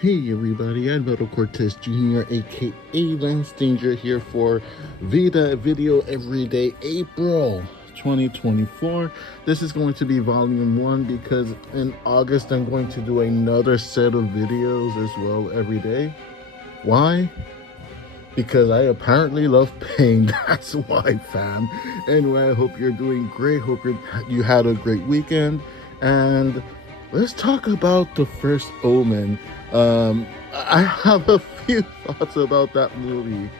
Hey everybody, Alvaro Cortez Jr., aka Lance Danger, here for VEDA Video Everyday April 2024. This is going to be volume 1 because in August I'm going to do another set of videos as well every day. Why? Because I apparently love pain. That's why, fam. Anyway, I hope you're doing great. Hope you had a great weekend. And let's talk about The First Omen. I have a few thoughts about that movie.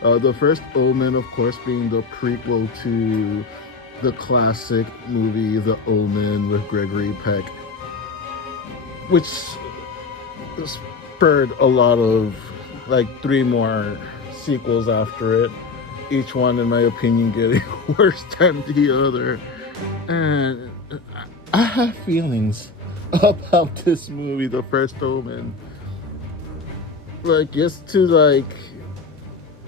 The First Omen, of course, being the prequel to the classic movie The Omen with Gregory Peck, which spurred a lot of, like, 3 more sequels after it, each one in my opinion getting worse than the other. And I have feelings about this movie, The First Omen. Like, just to like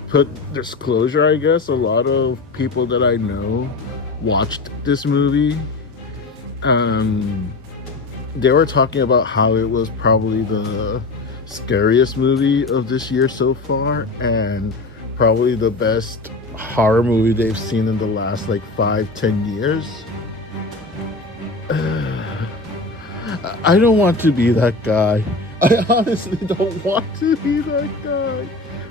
put disclosure, I guess a lot of people that I know watched this movie. They were talking about how it was probably the scariest movie of this year so far, and probably the best horror movie they've seen in the last like 5-10 years. I don't want to be that guy. I honestly don't want to be that guy.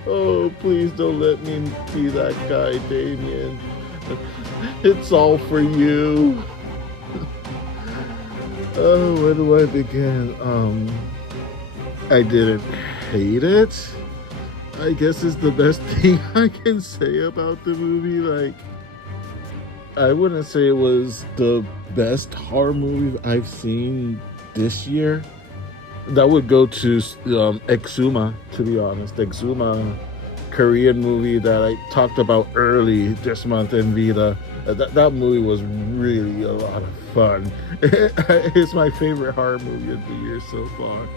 Oh, please don't let me be that guy, Damien. It's all for you. Oh, where do I begin? I didn't hate it, I guess is the best thing I can say about the movie. Like, I wouldn't say it was the best horror movie I've seen this year. That would go to Exuma, to be honest. Exuma, Korean movie that I talked about early this month in VEDA. That movie was really a lot of fun. It's my favorite horror movie of the year so far.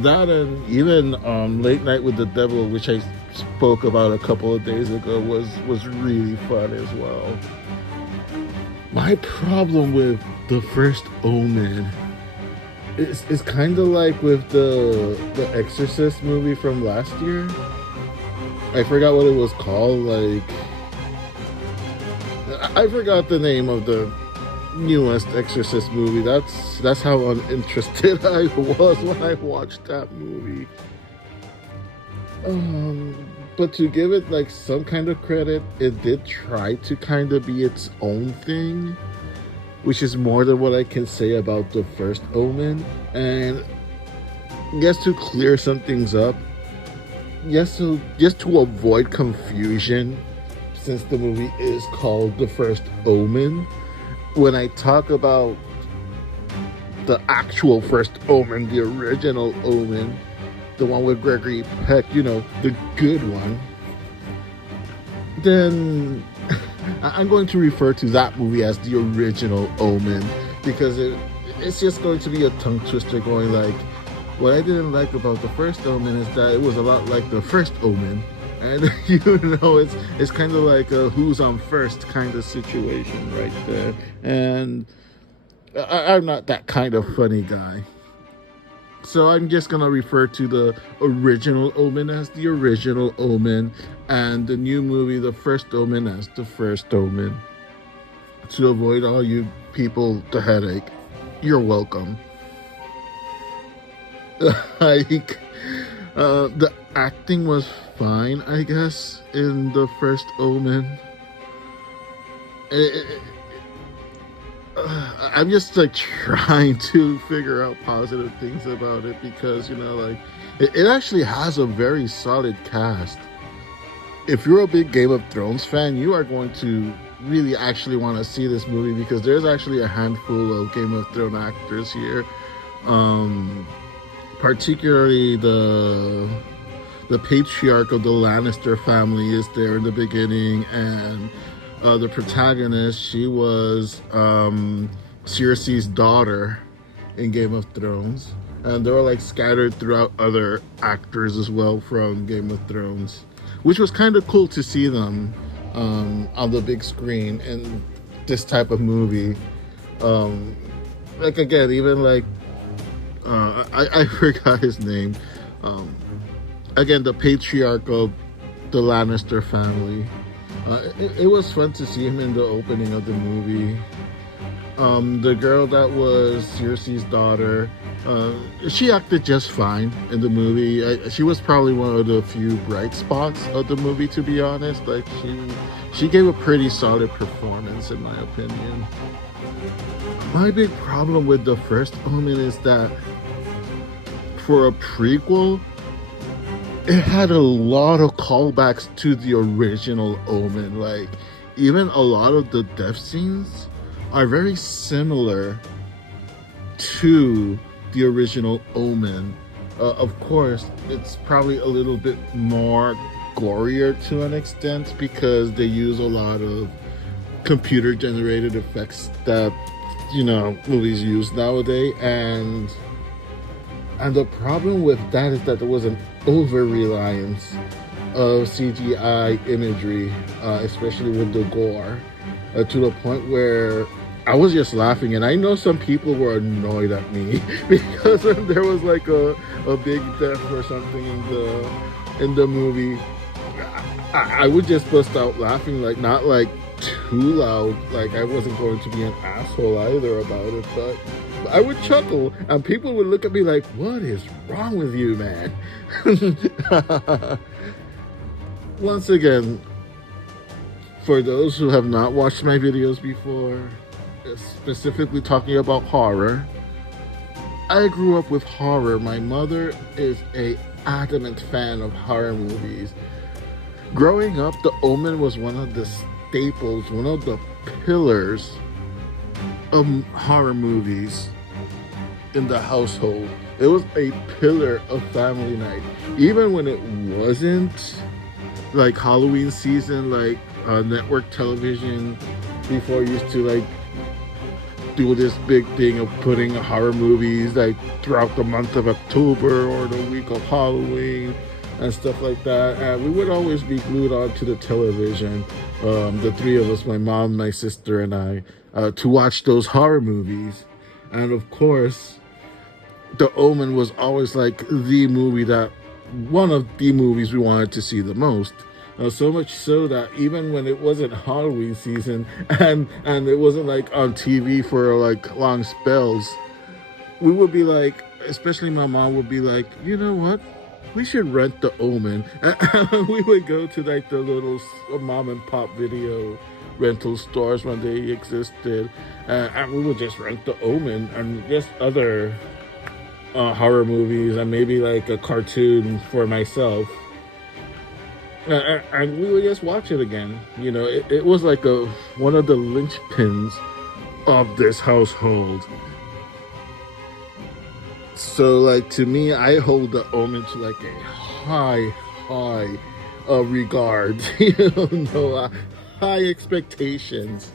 That, and even Late Night with the Devil, which I spoke about a couple of days ago, was really fun as well. My problem with The First Omen is kind of like with the Exorcist movie from last year. I forgot what it was called. Like, I forgot the name of the newest Exorcist movie. That's how uninterested I was when I watched that movie. But to give it like some kind of credit, it did try to kind of be its own thing, which is more than what I can say about The First Omen. And just to clear some things up, just to avoid confusion, since the movie is called The First Omen, when I talk about the actual First Omen, the original Omen, the one with Gregory Peck, the good one, then I'm going to refer to that movie as the original Omen, because it's just going to be a tongue twister going like, what I didn't like about The First Omen is that it was a lot like The First Omen. And it's kind of like a who's on first kind of situation right there. And I'm not that kind of funny guy. So I'm just going to refer to the original Omen as the original Omen, and the new movie, The First Omen, as The First Omen. To avoid all you people the headache, you're welcome. The acting was fine, I guess, in The First Omen. I'm just like trying to figure out positive things about it, because it actually has a very solid cast. If you're a big Game of Thrones fan, you are going to really actually want to see this movie, because there's actually a handful of Game of Thrones actors here. Particularly the patriarch of the Lannister family is there in the beginning, and the protagonist, she was Cersei's daughter in Game of Thrones, and they were like scattered throughout other actors as well from Game of Thrones, which was kind of cool to see them on the big screen in this type of movie. Like, again, even like I forgot his name, Um, Again, the patriarch of the Lannister family. It was fun to see him in the opening of the movie. The girl that was Cersei's daughter, she acted just fine in the movie. She was probably one of the few bright spots of the movie, to be honest. Like she gave a pretty solid performance, in my opinion. My big problem with the First Omen is that for a prequel, it had a lot of callbacks to the original Omen. Like, even a lot of the death scenes are very similar to the original Omen. Of course, it's probably a little bit more gorier to an extent because they use a lot of computer generated effects that, you know, movies use nowadays. And the problem with that is that there was an over reliance of CGI imagery, especially with the gore, to the point where I was just laughing. And I know some people were annoyed at me because when there was like a big death or something in the movie, I would just bust out laughing, like not like too loud, like I wasn't going to be an asshole either about it, but I would chuckle and people would look at me like, what is wrong with you, man? Once again, for those who have not watched my videos before, specifically talking about horror, I grew up with horror. My mother is a adamant fan of horror movies. Growing up, The Omen was one of the staples, one of the pillars of horror movies in the household. It was a pillar of family night. Even when it wasn't like Halloween season, like network television before used to like do this big thing of putting horror movies like throughout the month of October or the week of Halloween and stuff like that. And we would always be glued onto the television, the three of us, my mom, my sister, and I, to watch those horror movies. And of course, The Omen was always like the movie that, one of the movies we wanted to see the most. So much so that even when it wasn't Halloween season and it wasn't like on TV for like long spells, we would be like, especially my mom would be like, you know what? We should rent The Omen. And we would go to like the little mom and pop video rental stores when they existed, and we would just rent The Omen and just other horror movies and maybe like a cartoon for myself. And we would just watch it again. You know, it was like one of the linchpins of this household. So, like, to me, I hold The Omen to like a high regard. High expectations.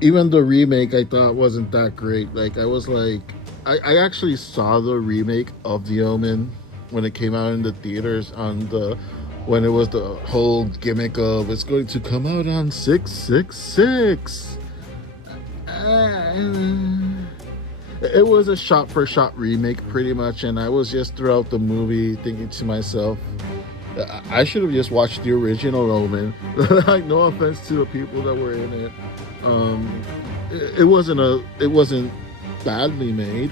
Even the remake I thought wasn't that great. Like, I was like, I actually saw the remake of The Omen when it came out in the theaters when it was the whole gimmick of it's going to come out on 666. It was a shot-for-shot remake, pretty much, and I was just throughout the movie thinking to myself, I should have just watched the original Omen. Like, no offense to the people that were in it. It wasn't badly made,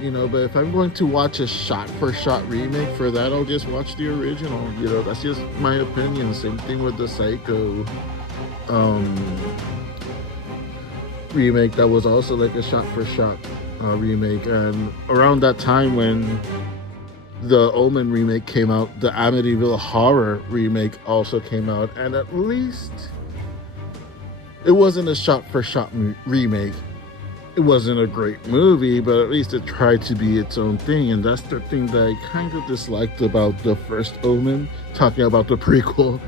you know, but if I'm going to watch a shot-for-shot remake for that, I'll just watch the original. You know, that's just my opinion. Same thing with the Psycho remake that was also like a shot-for-shot remake. And around that time when the Omen remake came out, the Amityville Horror remake also came out, and at least it wasn't a shot-for-shot remake. It wasn't a great movie, but at least it tried to be its own thing. And that's the thing that I kind of disliked about the First Omen, talking about the prequel.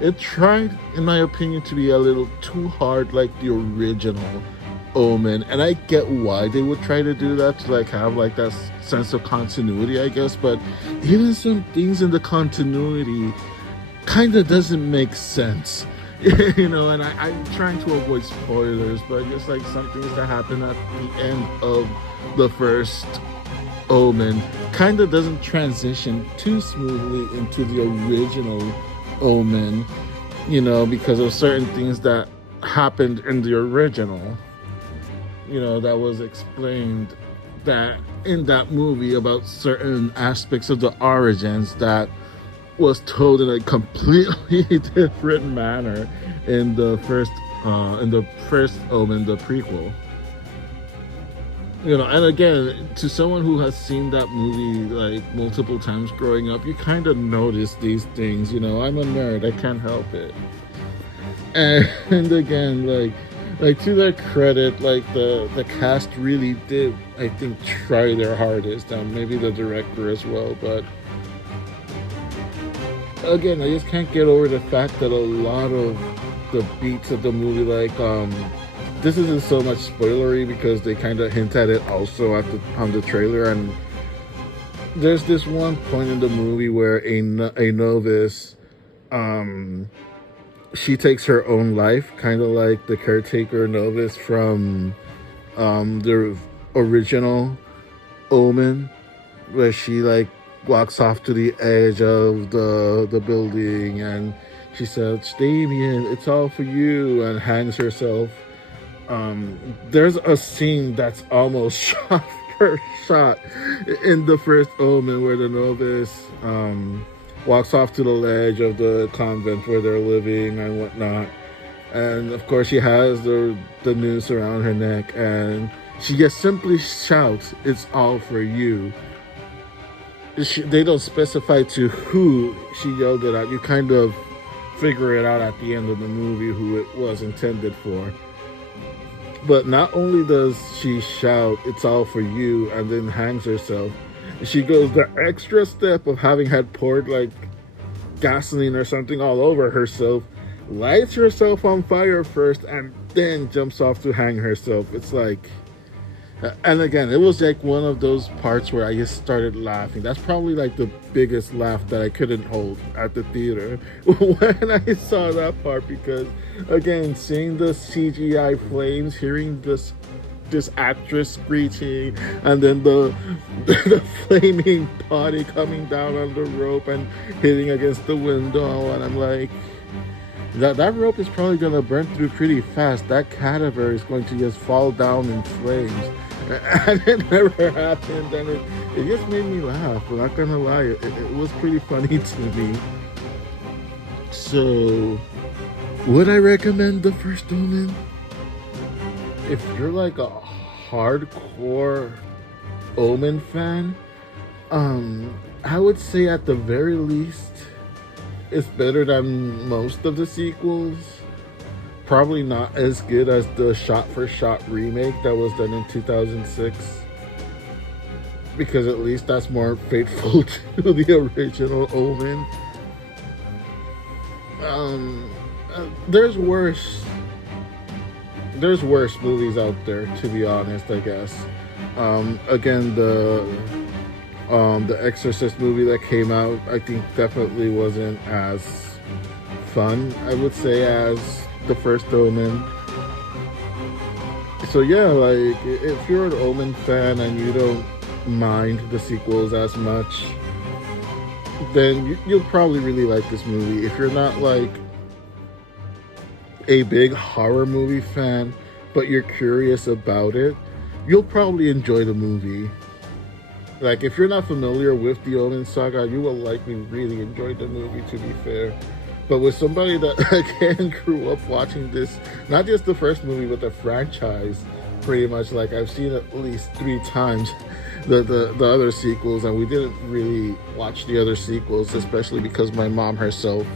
It tried, in my opinion, to be a little too hard like the original Omen. And I get why they would try to do that, to like have like that sense of continuity, I guess. But even some things in the continuity kind of doesn't make sense. You know, and I'm trying to avoid spoilers, but just like some things that happen at the end of the first Omen kind of doesn't transition too smoothly into the original Omen, you know, because of certain things that happened in the original, you know, that was explained that in that movie about certain aspects of the origins that was told in a completely different manner in the first Omen, the prequel. You know, and again, to someone who has seen that movie like multiple times growing up, you kind of notice these things. You know, I'm a nerd; I can't help it. And again, like to their credit, like the cast really did, I think, try their hardest, and maybe the director as well. But again, I just can't get over the fact that a lot of the beats of the movie, like this isn't so much spoilery because they kind of hint at it also at the on the trailer. And there's this one point in the movie where a novice, um she takes her own life, kind of like the caretaker novice from the original Omen, where she like walks off to the edge of the building and she says, Damien, it's all for you, and hangs herself. There's a scene that's almost shot for shot in the first Omen where the novice walks off to the ledge of the convent where they're living and whatnot. And of course, she has the noose around her neck, and she just simply shouts, "It's all for you." They don't specify to who she yelled it at. You kind of figure it out at the end of the movie who it was intended for. But not only does she shout, "It's all for you," and then hangs herself, she goes the extra step of having had poured like gasoline or something all over herself, lights herself on fire first, and then jumps off to hang herself. It's like, and again, it was like one of those parts where I just started laughing. That's probably like the biggest laugh that I couldn't hold at the theater when I saw that part, because again, seeing the CGI flames, hearing this actress screeching, and then the flaming body coming down on the rope and hitting against the window, and I'm like, that rope is probably gonna burn through pretty fast. That cadaver is going to just fall down in flames. And it never happened, and it just made me laugh. I'm not gonna lie, it was pretty funny to me. So, would I recommend the first Omen? If you're like a hardcore Omen fan, I would say at the very least, it's better than most of the sequels. Probably not as good as the shot-for-shot remake that was done in 2006, because at least that's more faithful to the original Omen. There's worse. There's worse movies out there, to be honest, I guess. Again, the Exorcist movie that came out, I think definitely wasn't as fun, I would say, as the first Omen. So yeah, like if you're an Omen fan and you don't mind the sequels as much, then you'll probably really like this movie. If you're not like a big horror movie fan, but you're curious about it, you'll probably enjoy the movie. Like, if you're not familiar with the Omen saga, you will likely really enjoy the movie, to be fair. But with somebody that, again, grew up watching this, not just the first movie, but the franchise, pretty much, like, I've seen at least 3 times the other sequels, and we didn't really watch the other sequels, especially because my mom herself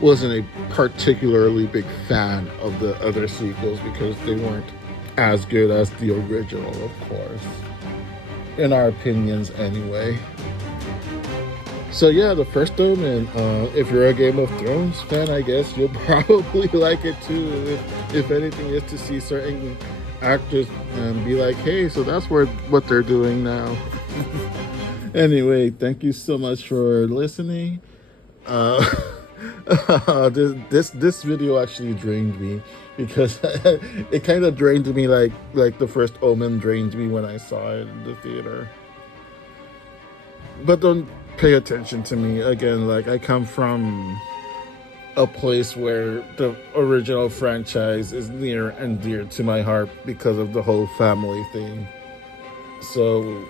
wasn't a particularly big fan of the other sequels because they weren't as good as the original, of course. In our opinions, anyway. So yeah, the first Omen, if you're a Game of Thrones fan, I guess you'll probably like it too. If anything, is to see certain actors and be like, hey, so that's what they're doing now. Anyway, thank you so much for listening. This video actually drained me because it kind of drained me like the first Omen drained me when I saw it in the theater. But don't pay attention to me again. Like, I come from a place where the original franchise is near and dear to my heart because of the whole family thing. So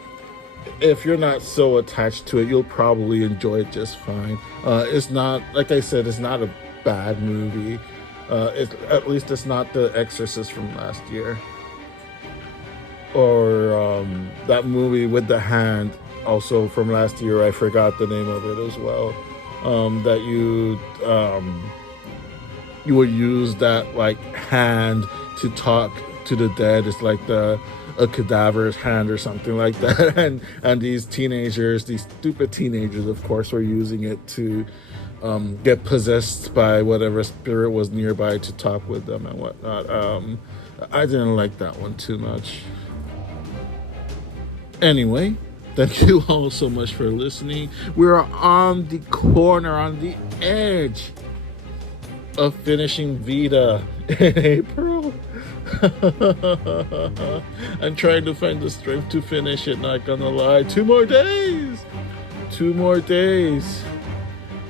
if you're not so attached to it, you'll probably enjoy it just fine. It's not, like I said, it's not a bad movie. At least it's not The Exorcist from last year, or that movie with the hand, also from last year. I forgot the name of it as well. That you would use that like hand to talk to the dead. It's like a cadaver's hand or something like that. And these stupid teenagers, of course, were using it to get possessed by whatever spirit was nearby to talk with them and whatnot. I didn't like that one too much. Anyway, thank you all so much for listening. We're on the corner, on the edge of finishing VEDA in April. I'm trying to find the strength to finish it, not gonna lie. 2 more days! 2 more days.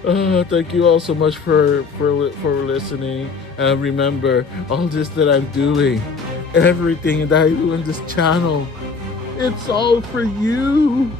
Thank you all so much for listening. And remember, all this that I'm doing, everything that I do in this channel, it's all for you.